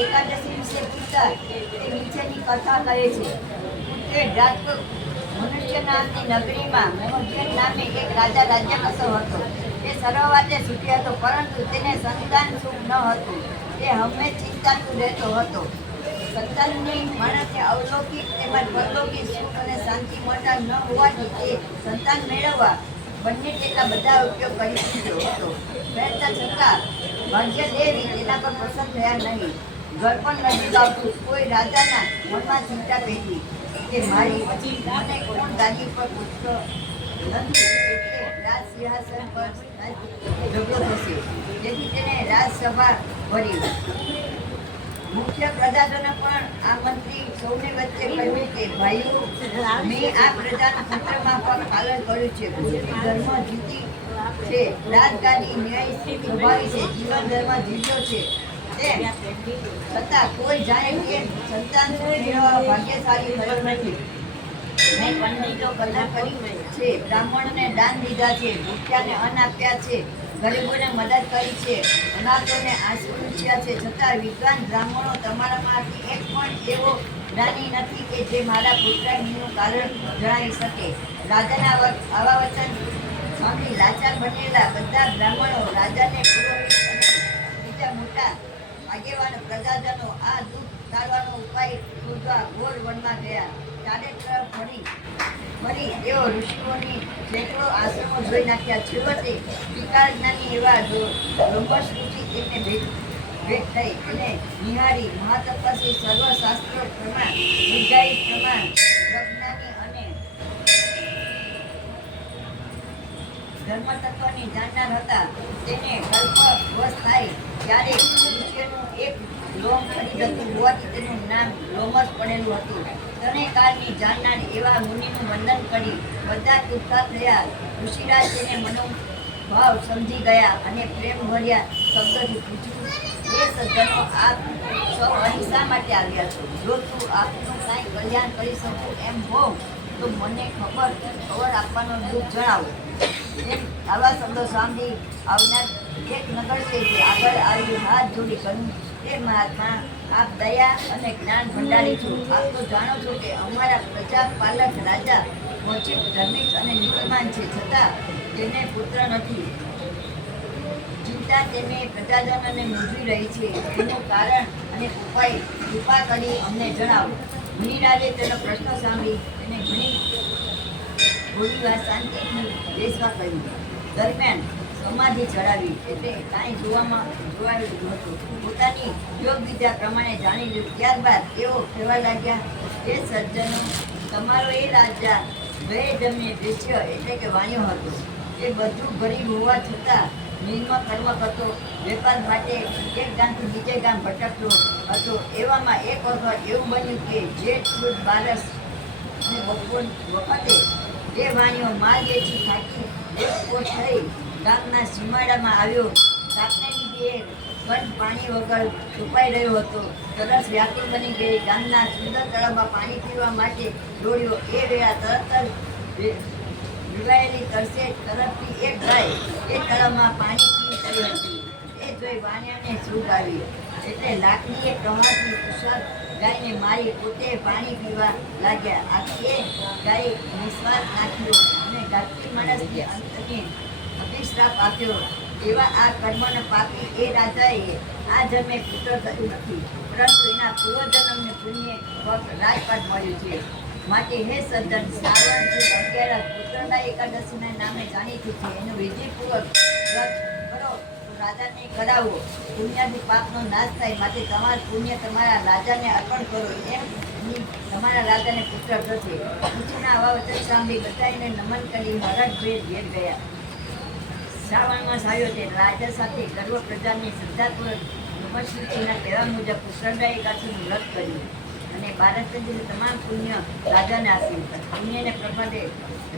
એકાદશી વિશે પૂછતા તે નીચેની કથા કહે છે કે મનુષ્યના નગરીમાં મોહજન નામે એક રાજા રાજ્ય કરતો હતો. તે સર્વવાતે સુખી હતો, પરંતુ તેને સંતાન સુખ ન હતું. તે હંમેશા ચિંતાતું રહેતો હતો. સંતાનની માણસને અવલૌકિક તેમજ પરલૌકિક સુખ અને શાંતિ મળતા ન હોવાથી તે સંતાન મેળવવા બંને તેટલા બધા ઉપયોગ કરી ચૂક્યો હતો. પ્રયત્ન છતાં ભાગ્યદેવી તેના પર પ્રસન્ન થયા નહીં. ઘર પણ નજીક આવતું. કોઈ રાજાના મનમાં ચિંતા પેટી કે મારી પછી મને કોણ ગાદી પર પુત્ર નથી, એટલે રાજ સિંહાસન પર ઝઘડો થશે. તેથી તેને રાજસભા ભરી. મુખ્ય પ્રજાજનો પણ આ મંત્રી સૌને વચ્ચે કહ્યું કે ભાઈઓ, મેં આ પ્રજાના પુત્રમાં પણ પાલન કર્યું છે. ધર્મ જીતી છે, રાજગાદી ન્યાય સ્વભાવી છે, જીવન ધર્મ જીત્યો છે. તેમ છતાં કોઈ જાણે કે સંતાન મેળવવા ભાગ્યશાળી થયો નથી. મેં પંડિતો કથા કરી છે, બ્રાહ્મણોને દાન દીધા છે, ભૂખ્યાને અન્ન આપ્યા છે, ગરીબોને મદદ કરી છે, અનાથોને આંસુ લૂછ્યા છે. છતાં વિદ્વાન બ્રાહ્મણો તમારામાંથી એક પણ એવો જ્ઞાની નથી કે જે મારા પુત્રહીનનું કારણ જણાવી શકે. રાજાના આવા વચન સાંભળી લાચાર બનેલા બધા બ્રાહ્મણો રાજાને પુરોહિત અને બીજા મોટા આગેવાનો પ્રજાજનો આ દુઃખ ટાળવાનો ઉપાય શોધવા ઘોર વનમાં ગયા. ચારે તરફ ફરી તેઓ ઋષિઓની સેંકડો આશ્રમો જોઈ નાખ્યા. છેવટે વિકાર જ્ઞાની એવા લોમશ ઋષિ તેમને ભેટ થઈ. એને નિહાળી મહાતપસ્વી, સર્વશાસ્ત્રો પ્રમાણ બુદ્ધાઈ પ્રમાણ પ્રજ્ઞાની અને ધર્મતત્વની જાણનાર હતા. તેને કલ્પવશ થાય ત્યારે ઋષિઓનું એક લોમ ખરી જતું હોવાથી તેનું નામ લોમશ પડેલું હતું. ત્રણેય કાળની જાણનાર એવા મુનિનું વંદન કરી બધા તૃપ્તા થયા. ઋષિરાજ તેને મનોભાવ સમજી ગયા અને પ્રેમ ભર્યા શબ્દથી પૂછ્યું, હે સજ્જનો, આપ સૌ અહીં શા માટે આવ્યા છો? જો તું આપનું કાંઈ કલ્યાણ કરી શકું એમ હોવ તો મને ખબર આપવાનો દુઃખ જણાવો. એમ આવા શબ્દો સાંભળી આવનાર એક નગર છે જે આગળ આવી હાથ જોડી કહ્યું, હે મહાત્મા, આપ દયા અને જ્ઞાન ભંડારી છો. આપ તો જાણો છો કે અમારા પ્રજાપાલક રાજા વંચિત, ધર્મિષ્ઠ અને નીતિમાન છે, છતાં તેને પુત્ર નથી. ચિંતા તેને પ્રજાજનોને મૂંઝવી રહી છે. તેનું કારણ અને ઉપાય કૃપા કરી અમને જણાવો. મુનિરાજે તેનો પ્રશ્ન સાંભળી તેને થોડી વાર શાંતિથી બેસવા કહ્યું. દરમિયાન સમાધિ ચડાવી, એટલે કાંઈ જોવાયું હતું. પોતાની યોગ વિદ્યા પ્રમાણે જાણી લીધું. ત્યારબાદ તેઓ કહેવા લાગ્યા, હે સજ્જનો, તમારો એ રાજા ભયજન્ય દૃશ્ય એટલે કે વાણ્યો હતો. એ બધું ગરીબ હોવા છતાં નિર્મ કર્મ કરતો, વેપાર માટે એક ગામથી બીજે ગામ ભટકતો હતો. એવામાં એક વખત એવું બન્યું કે જેઠ સુદ બારસ અને બપોર વખતે એ વાણિયો માલ વેચી થાકી એકઠો થઈ ગામના સીમાડામાં આવ્યો. તાપને લીધે ઘટ પાણી વગર છુપાઈ રહ્યો હતો. તરસ વ્યાકુળ બની ગઈ. ગામના સુંદર તળાવમાં પાણી પીવા માટે દોડ્યો. એ વેળા તરત જ વિવાયેલી તરસે તરફથી એક ગાય એ તળાવમાં પાણી પી કરી હતી. એ જોઈ વાણિયાને સૂઝ આવી, એટલે લાકડીએ પ્રહારથી કુશળ ગાયને મારી પોતે પાણી પીવા લાગ્યા. આથી એ ગાય નિશ્વાસ નાખ્યો અને ગાતી માણસને અંતને અભિશ્રાપ આપ્યો. એવા આ કર્મના પાપી એ રાજાએ આ જન્મે પુત્ર થયું નથી, પરંતુ એના પૂર્વજન્મને પુણ્ય રાજપાટ મળ્યું છે. માટે હે સજ્જન, શ્રાવણ સુદ 11 પુત્રદા એકાદશીના નામે જાણીતું છે. એનું વિધિપૂર્વક વ્રત કરો તો રાજાને કરાવો. પુણ્યથી પાપનો નાશ થાય. માટે તમારું પુણ્ય તમારા રાજાને અર્પણ કરો. એમ તમારા રાજાને પુત્ર થશે. ઋષિના આવા વચન સાંભળી બધાને નમન કરી હરખભેર ઘેર ગયા. શ્રાવણ માસ આવ્યો તે રાજા સાથે ગર્વ પ્રજાની શ્રદ્ધાપૂર્વક નમસ્કૃતિના કહેવા મુજબ પુત્રદા એકાદશીનું વ્રત કર્યું અને 12 તમામ પુણ્ય રાજાને આપ્યું. પુણ્યને પ્રભાતે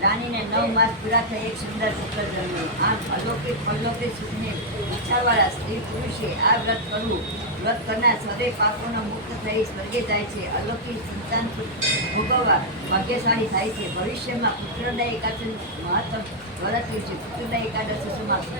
રાણીને 9 માસ પૂરા થઈ એક સુંદર પુત્ર જન્મ્યો. આમ અલૌકિક પરલૌકિક સુખને ઈચ્છાવાળા સ્ત્રી પુરુષે આ વ્રત કરવું. વ્રત કરનાર સર્વે પાપોનો મુક્ત થઈ સ્વર્ગે જાય છે. અલૌકિક સંતાન ભોગવવા ભાગ્યશાળી થાય છે. ભવિષ્યમાં પુત્રદા એકાદશીનું મહત્વ વર્ણવ્યું છે. પુત્રદા એકાદશી સમાપ્ત.